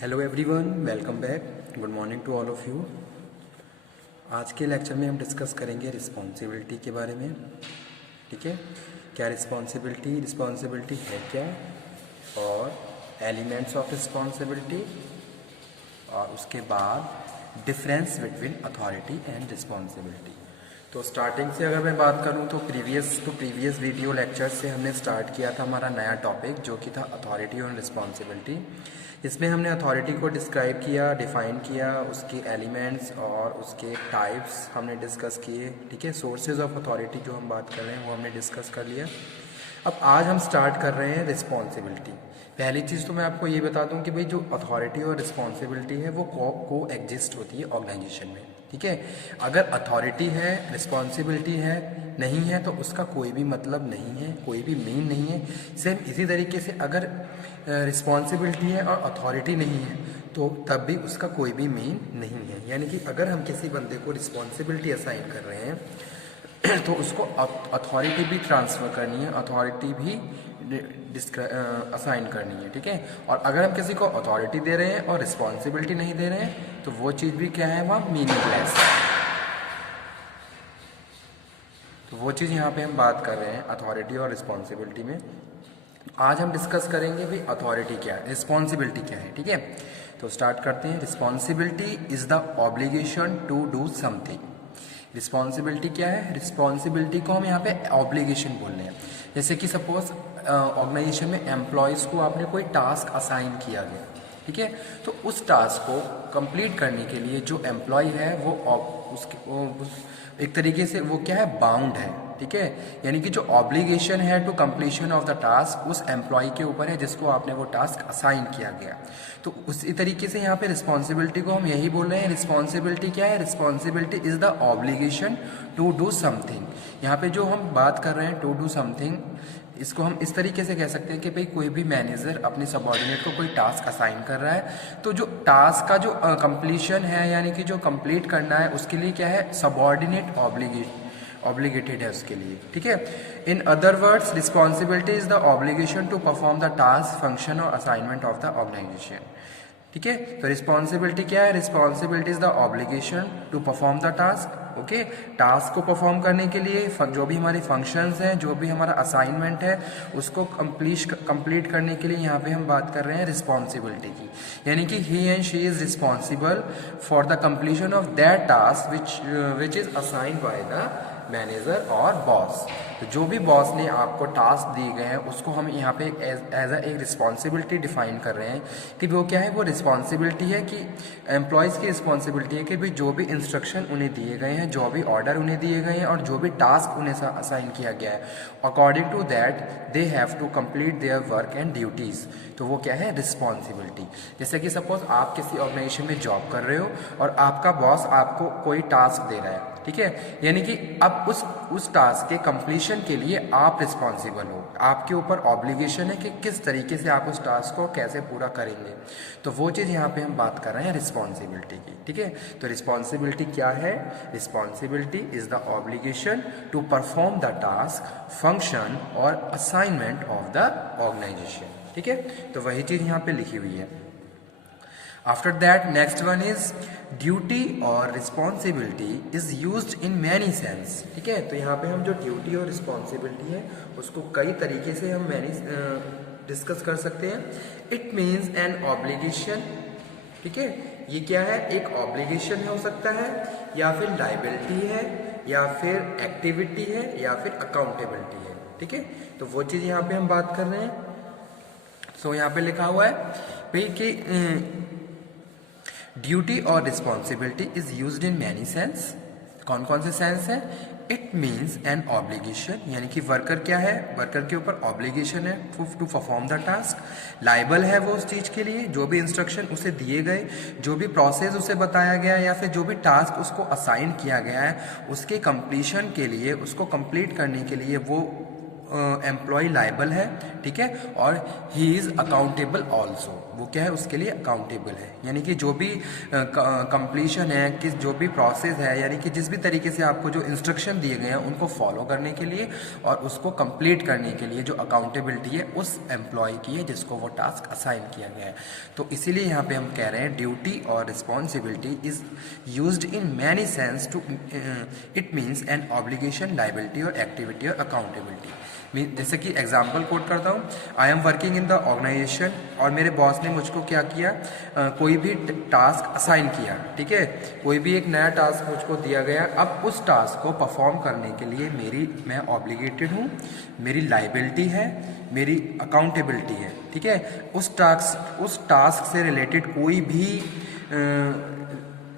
Hello everyone, welcome back. Good morning to all of you. आज के lecture में हम डिस्कस करेंगे रिस्पॉन्सिबिलिटी के बारे में। ठीक है, क्या रिस्पॉन्सिबिलिटी है क्या, और एलिमेंट्स ऑफ रिस्पॉन्सिबिलिटी, और उसके बाद difference between authority and responsibility. तो स्टार्टिंग से अगर मैं बात करूं तो प्रीवियस वीडियो लेक्चर से हमने स्टार्ट किया था हमारा नया टॉपिक, जो कि था अथॉरिटी और रिस्पॉन्सिबिलिटी। इसमें हमने अथॉरिटी को डिस्क्राइब किया, डिफाइन किया, उसके एलिमेंट्स और उसके टाइप्स हमने डिस्कस किए। ठीक है, सोर्सेज ऑफ अथॉरिटी जो हम बात कर रहे हैं वो हमने डिस्कस कर लिया। अब आज हम स्टार्ट कर रहे हैं रिस्पॉन्सिबिलिटी। पहली चीज़ तो मैं आपको ये बता दूं कि भाई जो अथॉरिटी और रिस्पॉन्सिबिलिटी है वो को एग्जिस्ट होती है ऑर्गेनाइजेशन में। ठीक है, अगर अथॉरिटी है, रिस्पॉन्सिबिलिटी है, नहीं है तो उसका कोई भी मतलब नहीं है, कोई भी मीन नहीं है। सेम इसी तरीके से अगर रिस्पॉन्सिबिलिटी है और अथॉरिटी नहीं है तो तब भी उसका कोई भी मीन नहीं है। यानी कि अगर हम किसी बंदे को रिस्पॉन्सिबिलिटी असाइन कर रहे हैं तो उसको अथॉरिटी भी ट्रांसफ़र करनी है, अथॉरिटी भी असाइन करनी है। ठीक है, और अगर हम किसी को अथॉरिटी दे रहे हैं और रिस्पॉन्सिबिलिटी नहीं दे रहे हैं तो वो चीज़ भी क्या है, वहाँ मीनिंगलेस है। तो वो चीज़ यहाँ पे हम बात कर रहे हैं अथॉरिटी और रिस्पॉन्सिबिलिटी में। आज हम डिस्कस करेंगे भी अथॉरिटी क्या है, रिस्पॉन्सिबिलिटी क्या है। ठीक है, तो स्टार्ट करते हैं। Responsibility is the obligation to do something. Responsibility क्या है? रिस्पॉन्सिबिलिटी को हम यहाँ पे ऑब्लिगेशन बोल रहे हैं। जैसे कि सपोज ऑर्गेनाइजेशन में एम्प्लॉयज़ को आपने कोई टास्क असाइन किया गया, ठीक है, तो उस टास्क को कंप्लीट करने के लिए जो एम्प्लॉय है वो एक तरीके से वो क्या है, बाउंड है। ठीक है, यानी कि जो ऑब्लिगेशन है to completion of the task उस एम्प्लॉय के ऊपर है जिसको आपने वो टास्क असाइन किया गया। तो उसी तरीके से यहाँ पे रिस्पॉन्सिबिलिटी को हम यही बोल रहे हैं। रिस्पॉन्सिबिलिटी क्या है? Responsibility is the obligation to do something. यहाँ पे जो हम बात कर रहे हैं टू डू समथिंग, इसको हम इस तरीके से कह सकते हैं कि भाई कोई भी मैनेजर अपने सबऑर्डिनेट को कोई टास्क असाइन कर रहा है, तो जो टास्क का जो कंप्लीशन है यानी कि जो कंप्लीट करना है उसके लिए क्या है, सबऑर्डिनेट ऑब्लिगेटेड है उसके लिए। ठीक है, in other words responsibility is the obligation to perform the task, function और असाइनमेंट ऑफ द ऑर्गेनाइजेशन। ठीक है, तो रिस्पॉन्सिबिलिटी क्या है? Responsibility is the obligation to perform the task. Okay, task को परफॉर्म करने के लिए जो भी हमारी फंक्शंस हैं, जो भी हमारा असाइनमेंट है, उसको कंप्लीट करने के लिए यहाँ पे हम बात कर रहे हैं रिस्पॉन्सिबिलिटी की। यानी कि he and she is responsible for the completion of that task which is assigned by the manager और बॉस। तो जो भी बॉस ने आपको टास्क दिए गए हैं उसको हम यहाँ पे एज एक रिस्पॉन्सिबिलिटी डिफाइन कर रहे हैं कि वो क्या है, वो रिस्पॉन्सिबिलिटी है कि एम्प्लॉयज़ की रिस्पॉन्सिबिलिटी है कि भाई जो भी इंस्ट्रक्शन उन्हें दिए गए हैं, जो भी ऑर्डर उन्हें दिए गए हैं और जो भी टास्क उन्हें असाइन किया गया है, according to that they have to complete their work and duties. तो वो क्या है, रिस्पॉन्सिबिलिटी। जैसे कि सपोज आप किसी ऑर्गेनाइजेशन में जॉब कर रहे हो और आपका बॉस आपको कोई टास्क दे रहा है, ठीक है, यानी कि अब उस टास्क के कंप्लीशन के लिए आप रिस्पॉन्सिबल हो, आपके ऊपर ऑब्लिगेशन है कि किस तरीके से आप उस टास्क को कैसे पूरा करेंगे। तो वो चीज़ यहाँ पे हम बात कर रहे हैं रिस्पॉन्सिबिलिटी की। ठीक है, तो रिस्पॉन्सिबिलिटी क्या है? Responsibility is the obligation to perform the task, function और असाइनमेंट ऑफ द ऑर्गेनाइजेशन। ठीक है, तो वही चीज़ यहाँ पे लिखी हुई है। After that, next one is duty और responsibility is used in many sense। ठीक है, तो यहाँ पे हम जो ड्यूटी और रिस्पॉन्सिबिलिटी है उसको कई तरीके से हम डिस्कस कर सकते हैं। It means an obligation. ठीक है, ये क्या है, एक ऑब्लिगेशन हो सकता है, या फिर लाइबिलिटी है, या फिर एक्टिविटी है, या फिर अकाउंटेबिलिटी है। ठीक है, तो वो चीज़ यहाँ पे हम बात कर रहे हैं। तो यहाँ पे लिखा हुआ है भाई कि ड्यूटी और responsibility is used in many sense. कौन कौन से सेंस है? इट मीन्स एन ऑब्लिगेशन, यानी कि वर्कर क्या है, वर्कर के ऊपर ऑब्लिगेशन है to perform the task. Liable है वो उस चीज़ के लिए, जो भी इंस्ट्रक्शन उसे दिए गए, जो भी प्रोसेस उसे बताया गया, या फिर जो भी टास्क उसको असाइन किया गया है, उसके कंप्लीशन के लिए, उसको कंप्लीट करने के लिए वो एम्प्लॉय लाइबल है, ठीक है, और ही इज अकाउंटेबल ऑल्सो, वो क्या है उसके लिए अकाउंटेबल है। यानी कि जो भी कंप्लीशन है, कि जो भी प्रोसेस है, यानी कि जिस भी तरीके से आपको जो इंस्ट्रक्शन दिए गए हैं उनको फॉलो करने के लिए और उसको कंप्लीट करने के लिए जो अकाउंटेबिलिटी है उस एम्प्लॉय की है जिसको वो टास्क असाइन किया गया है। तो इसीलिए यहाँ पे हम कह रहे हैं ड्यूटी और responsibility is used in many sense to, it means an obligation, liability और एक्टिविटी और अकाउंटेबिलिटी। जैसे कि एग्जाम्पल कोट करता हूँ, I am working in the organisation, और मेरे बॉस ने मुझको क्या किया, कोई भी टास्क असाइन किया, ठीक है, कोई भी एक नया टास्क मुझको दिया गया। अब उस टास्क को परफॉर्म करने के लिए मैं ऑब्लिगेटेड हूँ, मेरी लाइबिलिटी है, मेरी अकाउंटेबिलिटी है, ठीक है। उस टास्क से रिलेटेड कोई भी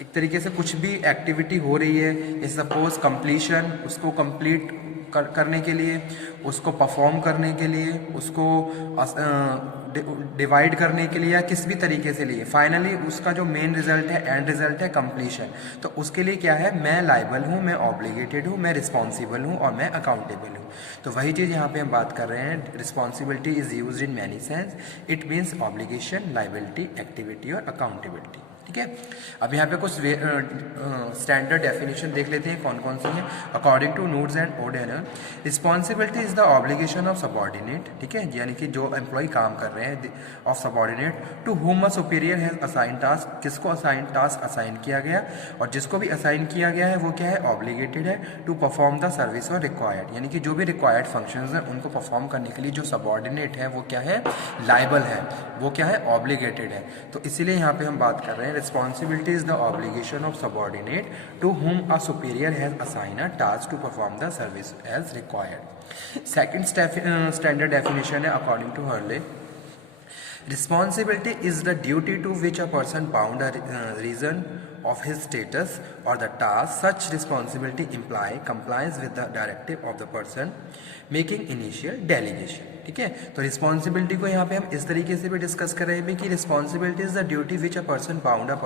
एक तरीके से कुछ भी एक्टिविटी हो रही है, सपोज कंप्लीशन, उसको कंप्लीट करने के लिए, उसको परफॉर्म करने के लिए, उसको डिवाइड करने के लिए, या किस भी तरीके से लिए फाइनली उसका जो मेन रिजल्ट है, एंड रिजल्ट है कंप्लीशन। तो उसके लिए क्या है, मैं लाइबल हूँ, मैं ऑब्लिगेटेड हूँ, मैं रिस्पॉन्सिबल हूँ और मैं अकाउंटेबल हूँ। तो वही चीज़ यहाँ पे हम बात कर रहे हैं, responsibility is used in many sense, it means obligation, liability, activity और अकाउंटेबिलिटी, ठीक है। अब यहाँ पे कुछ स्टैंडर्ड डेफिनेशन देख लेते हैं कौन कौन सी हैं। According to Koontz and O'Donnell, responsibility is the obligation of subordinate, ठीक है, यानी कि जो एम्प्लॉय काम कर रहे हैं, of subordinate to whom a superior has assign task, किसको टास्क असाइन किया गया, और जिसको भी असाइन किया गया है वो क्या है, ऑब्लिगेटेड है टू परफॉर्म द सर्विस और रिक्वायर्ड, यानी कि जो भी रिक्वायर्ड फंक्शंस हैं उनको परफॉर्म करने के लिए जो सबॉर्डिनेट है वो क्या है, लाइबल है, वो क्या है, ऑब्लिगेटेड है। तो इसीलिए यहाँ पे हम बात कर रहे हैं, responsibility is the obligation of subordinate to whom a superior has assigned a task to perform the service as required. Second standard definition है according to Hurley, responsibility is the duty to which a person bound a reason of his status or the task. Such responsibility imply compliance with the directive of the person making initial delegation, ठीक है। तो responsibility को यहाँ पे हम इस तरीके से भी डिस्कस कर रहे हैं कि responsibility is the duty which a person bound a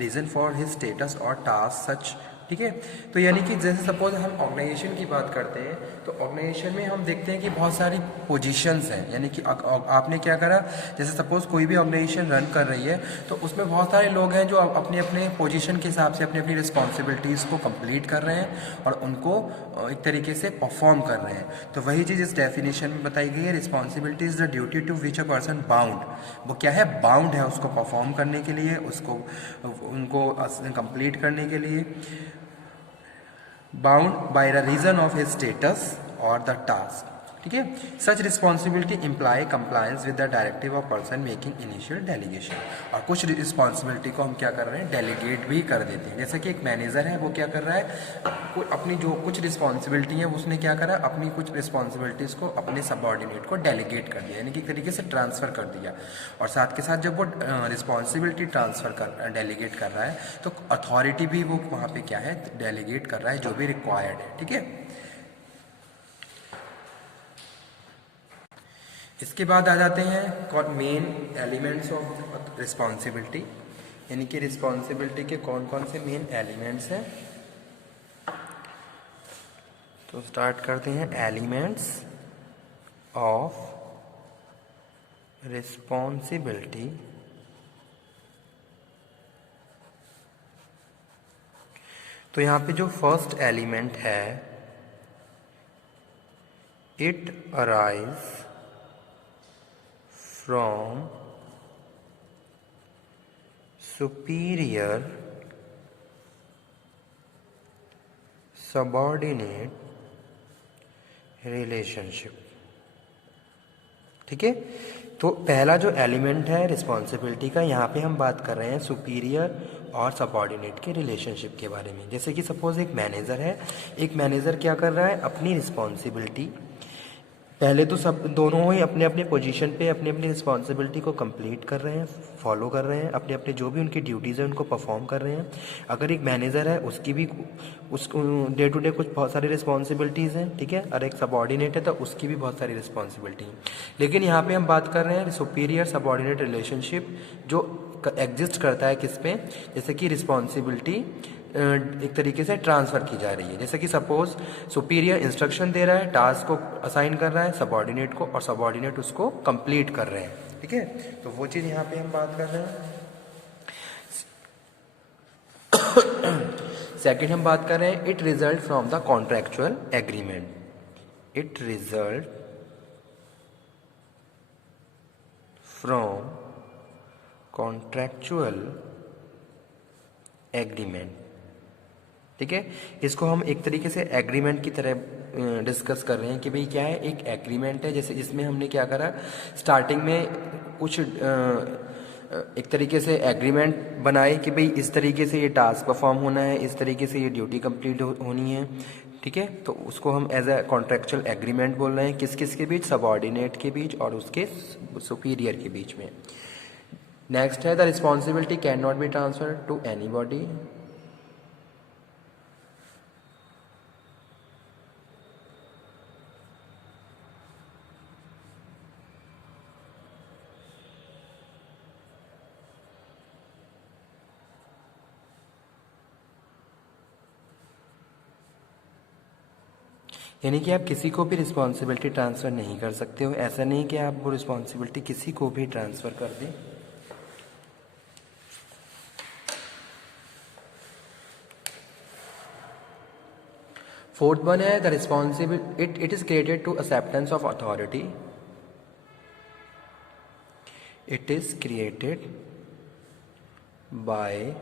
reason for his status और टास्क सच, ठीक है। तो यानी कि जैसे सपोज हम ऑर्गेनाइजेशन की बात करते हैं, तो ऑर्गेनाइजेशन में हम देखते हैं कि बहुत सारी पोजीशंस हैं, यानी कि आपने क्या करा, जैसे सपोज कोई भी ऑर्गेनाइजेशन रन कर रही है तो उसमें बहुत सारे लोग हैं जो अपने अपने पोजीशन के हिसाब से अपनी अपनी रिस्पॉन्सिबिलिटीज़ को कंप्लीट कर रहे हैं और उनको एक तरीके से परफॉर्म कर रहे हैं। तो वही चीज़ इस डेफिनेशन में बताई गई है, responsibility is the duty to which a person bound, वो क्या है, बाउंड है उसको परफॉर्म करने के लिए, उसको उनको कंप्लीट करने के लिए, bound by the reason of his status और द टास्क, ठीक है। Such responsibility imply compliance with the directive of person making initial delegation, और कुछ रिस्पॉन्सिबिलिटी को हम क्या कर रहे हैं, डेलीगेट भी कर देते हैं। जैसे कि एक मैनेजर है, वो क्या कर रहा है, अपनी जो कुछ रिस्पॉन्सिबिलिटी है उसने क्या करा, अपनी कुछ रिस्पॉन्सिबिलिटीज़ को अपने सबऑर्डिनेट को डेलीगेट कर दिया, यानी कि एक तरीके से ट्रांसफ़र कर दिया। और साथ के साथ जब वो रिस्पॉन्सिबिलिटी डेलीगेट कर रहा है तो अथॉरिटी भी वो वहाँ पे क्या है, डेलीगेट कर रहा है जो भी रिक्वायर्ड है, ठीक है। इसके बाद आ जाते हैं मेन एलिमेंट्स ऑफ रिस्पॉन्सिबिलिटी, यानी कि रिस्पॉन्सिबिलिटी के कौन कौन से मेन एलिमेंट्स हैं। तो स्टार्ट करते हैं, एलिमेंट्स ऑफ रिस्पॉन्सिबिलिटी। तो यहाँ पे जो फर्स्ट एलिमेंट है, it arise from superior subordinate relationship, ठीक है। तो पहला जो एलिमेंट है रिस्पॉन्सिबिलिटी का, यहाँ पे हम बात कर रहे हैं सुपीरियर और सबऑर्डिनेट के रिलेशनशिप के बारे में। जैसे कि सपोज एक मैनेजर है, एक मैनेजर क्या कर रहा है, अपनी रिस्पॉन्सिबिलिटी, पहले तो सब दोनों ही अपने अपने पोजीशन पे अपनी अपनी रिस्पॉन्सिबिलिटी को कंप्लीट कर रहे हैं, फॉलो कर रहे हैं, अपने अपने जो भी उनकी ड्यूटीज़ हैं उनको परफॉर्म कर रहे हैं। अगर एक मैनेजर है, उसकी भी उसको डे टू डे कुछ बहुत सारी रिस्पॉन्सिबिलिटीज़ हैं, ठीक है, और एक सबऑर्डिनेट है तो उसकी भी बहुत सारी रिस्पॉन्सिबिलिटी हैं। लेकिन यहाँ पे हम बात कर रहे हैं सुपीरियर सबऑर्डिनेट रिलेशनशिप जो एग्जिस्ट करता है किस पे, जैसे कि रिस्पॉन्सिबिलिटी एक तरीके से ट्रांसफ़र की जा रही है। जैसे कि सपोज सुपीरियर इंस्ट्रक्शन दे रहा है, टास्क को असाइन कर रहा है सबॉर्डिनेट को, और सबॉर्डिनेट उसको कंप्लीट कर रहे हैं। ठीक है, तो वो चीज़ यहाँ पे हम बात कर रहे हैं। सेकेंड हम बात कर रहे हैं it result from the contractual agreement. It result from contractual agreement. ठीक है, इसको हम एक तरीके से एग्रीमेंट की तरह डिस्कस कर रहे हैं कि भाई क्या है, एक एग्रीमेंट है जैसे जिसमें हमने क्या करा, स्टार्टिंग में कुछ एक तरीके से एग्रीमेंट बनाए कि भाई इस तरीके से ये टास्क परफॉर्म होना है, इस तरीके से ये ड्यूटी कंप्लीट होनी है। ठीक है, तो उसको हम एज ए कॉन्ट्रेक्चुअल एग्रीमेंट बोल रहे हैं। किस किस के बीच, सबॉर्डिनेट के बीच और उसके सुपीरियर के बीच में। नेक्स्ट है the responsibility can not be transfer to anybody. यानी कि आप किसी को भी रिस्पॉन्सिबिलिटी ट्रांसफ़र नहीं कर सकते हो। ऐसा नहीं कि आप वो रिस्पॉन्सिबिलिटी किसी को भी ट्रांसफ़र कर दें। फोर्थ वन है the responsibility it is created to acceptance of authority. It is created by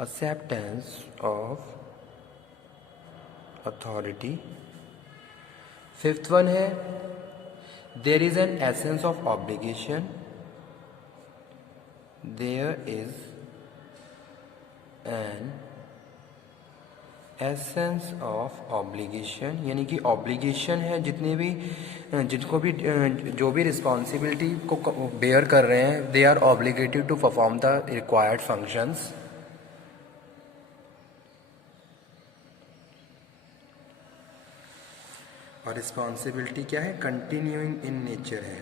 acceptance of authority। Fifth one है there is an essence of obligation। there is an essence of obligation, यानी कि obligation है जितने भी जिनको भी जो भी रिस्पॉन्सिबिलिटी को बेयर कर रहे हैं, they are obligated to perform the required functions। और रिस्पॉन्सिबिलिटी क्या है, कंटिन्यूइंग इन नेचर है।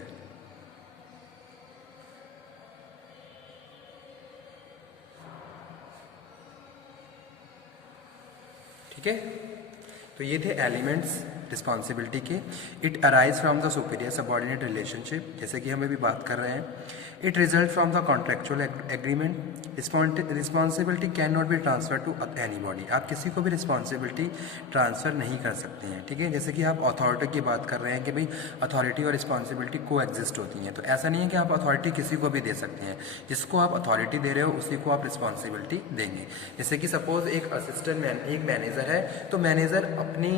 ठीक है, तो ये थे एलिमेंट्स रिस्पॉन्सिबिलिटी के। It arise from the superior subordinate relationship, जैसे कि हम अभी बात कर रहे हैं। It result from the contractual agreement. Responsibility can not be transfer to anybody. आप किसी को भी रिस्पॉन्सिबिलिटी ट्रांसफ़र नहीं कर सकते हैं। ठीक है, जैसे कि आप अथॉरिटी की बात कर रहे हैं कि भाई अथॉरिटी और रिस्पॉन्सिबिलिटी को एग्जिस्ट होती हैं, तो ऐसा नहीं है कि आप अथॉरिटी किसी को भी दे सकते हैं। जिसको आप अथॉरिटी दे रहे हो उसी को आप रिस्पॉन्सिबिलिटी देंगे। जैसे कि सपोज एक असिस्टेंट एक मैनेजर है, तो मैनेजर अपनी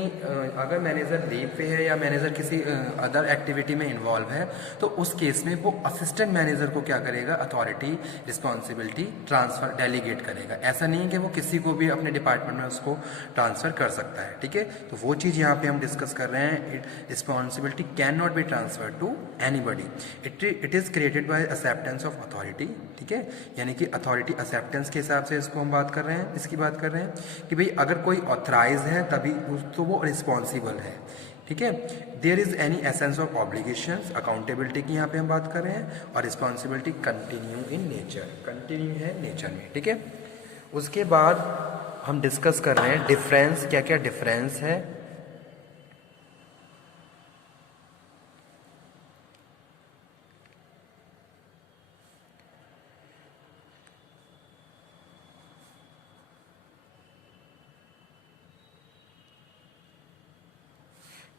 अगर मैनेजर लीव पे है या मैनेजर किसी अदर एक्टिविटी में इन्वॉल्व है, तो उस केस में वो असिस्टेंट मैनेजर को क्या करेगा, अथॉरिटी रिस्पॉन्सिबिलिटी ट्रांसफर डेलीगेट करेगा। ऐसा नहीं है कि वो किसी को भी अपने डिपार्टमेंट में उसको ट्रांसफर कर सकता है। ठीक है, तो वो चीज़ यहाँ पे हम डिस्कस कर रहे हैं। Responsibility can not be transfer to anybody. It is created by acceptance of authority. ठीक है, यानी कि अथॉरिटी एक्सेप्टेंस के हिसाब से इसको हम बात कर रहे हैं, इसकी बात कर रहे हैं कि भाई अगर कोई ऑथराइज है तभी तो वो रिस्पॉन्सिबल है। ठीक है, there is any essence of obligations, accountability की यहाँ पे हम बात कर रहे हैं। और responsibility continue in nature, continue है नेचर में। ठीक है, उसके बाद हम डिस्कस कर रहे हैं डिफरेंस, क्या क्या डिफरेंस है।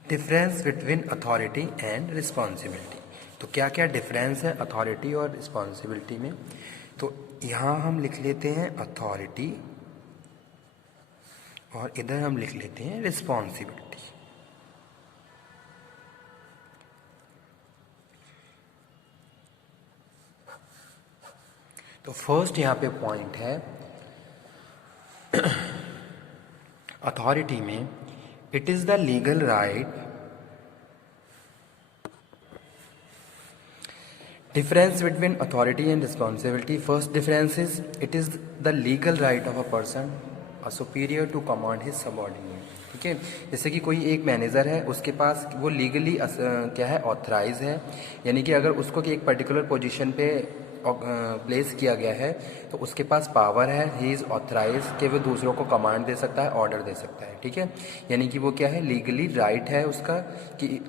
Difference between authority and responsibility. तो क्या क्या डिफरेंस है अथॉरिटी और रिस्पॉन्सिबिलिटी में, तो यहाँ हम लिख लेते हैं अथॉरिटी और इधर हम लिख लेते हैं रिस्पॉन्सिबिलिटी। तो फर्स्ट यहाँ पे पॉइंट है अथॉरिटी में, it is the legal right. Difference between authority and responsibility. First difference is it is the legal right of a person a superior to command his subordinate. ठीक है, जैसे कि कोई एक मैनेजर है, उसके पास वो लीगली क्या है, ऑथराइज है, यानी कि अगर उसको कि एक पर्टिकुलर पोजीशन पे प्लेस किया गया है तो उसके पास पावर है, ही इज़ ऑथराइज कि वो दूसरों को कमांड दे सकता है, ऑर्डर दे सकता है, ठीक है। यानी कि वो क्या है, लीगली राइट है उसका कि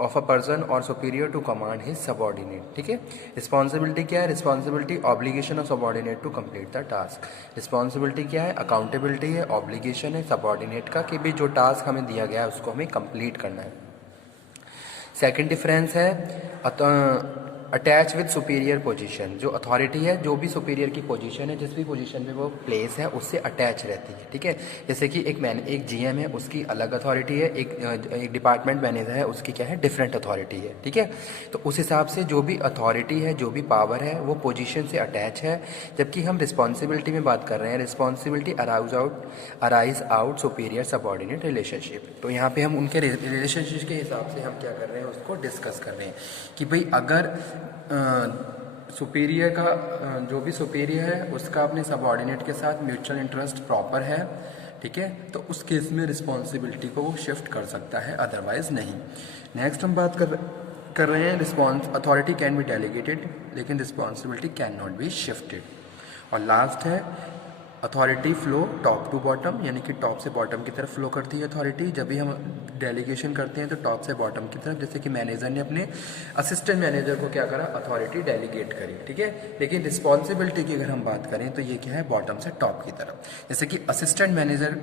ऑफ अ पर्सन और superior to command his subordinate, ठीक है। रिस्पॉन्सिबिलिटी क्या है, responsibility obligation of subordinate to complete the task. Responsibility क्या है, अकाउंटेबिलिटी है, ऑब्लिगेशन है सबऑर्डिनेट का कि भी जो टास्क हमें दिया गया है उसको हमें कंप्लीट करना है। सेकंड डिफरेंस है अटैच विद सुपीरियर पोजीशन। जो अथॉरिटी है, जो भी सुपीरियर की पोजीशन है, जिस भी पोजीशन में वो प्लेस है उससे अटैच रहती है, ठीक है। जैसे कि एक जीएम है, उसकी अलग अथॉरिटी है, एक डिपार्टमेंट मैनेजर है, उसकी क्या है, डिफरेंट अथॉरिटी है, ठीक है। तो उस हिसाब से जो भी अथॉरिटी है, जो भी पावर है, वो पोजीशन से अटैच है। जबकि हम रिस्पॉन्सिबिलिटी में बात कर रहे हैं, responsibility arise out superior subordinate relationship. तो यहाँ पे हम उनके रिलेशनशिप के हिसाब से हम क्या कर रहे हैं, उसको डिस्कस कर रहे हैं कि भाई अगर सुपीरियर का जो भी सुपीरियर है उसका अपने सबऑर्डिनेट के साथ म्यूचुअल इंटरेस्ट प्रॉपर है, ठीक है, तो उस केस में रिस्पॉन्सिबिलिटी को वो शिफ्ट कर सकता है, अदरवाइज नहीं। नेक्स्ट हम बात कर रहे हैं अथॉरिटी कैन बी डेलीगेटेड लेकिन responsibility can not be shifted. और लास्ट है authority flow top to bottom, यानी कि टॉप से बॉटम की तरफ फ्लो करती है अथॉरिटी। जब भी हम डेलीगेशन करते हैं तो टॉप से बॉटम की तरफ, जैसे कि मैनेजर ने अपने असिस्टेंट मैनेजर को क्या करा, अथॉरिटी डेलीगेट करी, ठीक है। लेकिन रिस्पॉन्सिबिलिटी की अगर हम बात करें तो ये क्या है, बॉटम से टॉप की तरफ। जैसे कि असिस्टेंट मैनेजर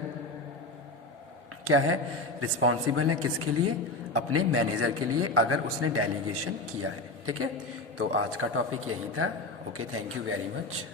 क्या है, रिस्पॉन्सिबल है किसके लिए, अपने मैनेजर के लिए, अगर उसने डेलीगेशन किया है, ठीक है। तो आज का टॉपिक यही था। Okay, thank you very much.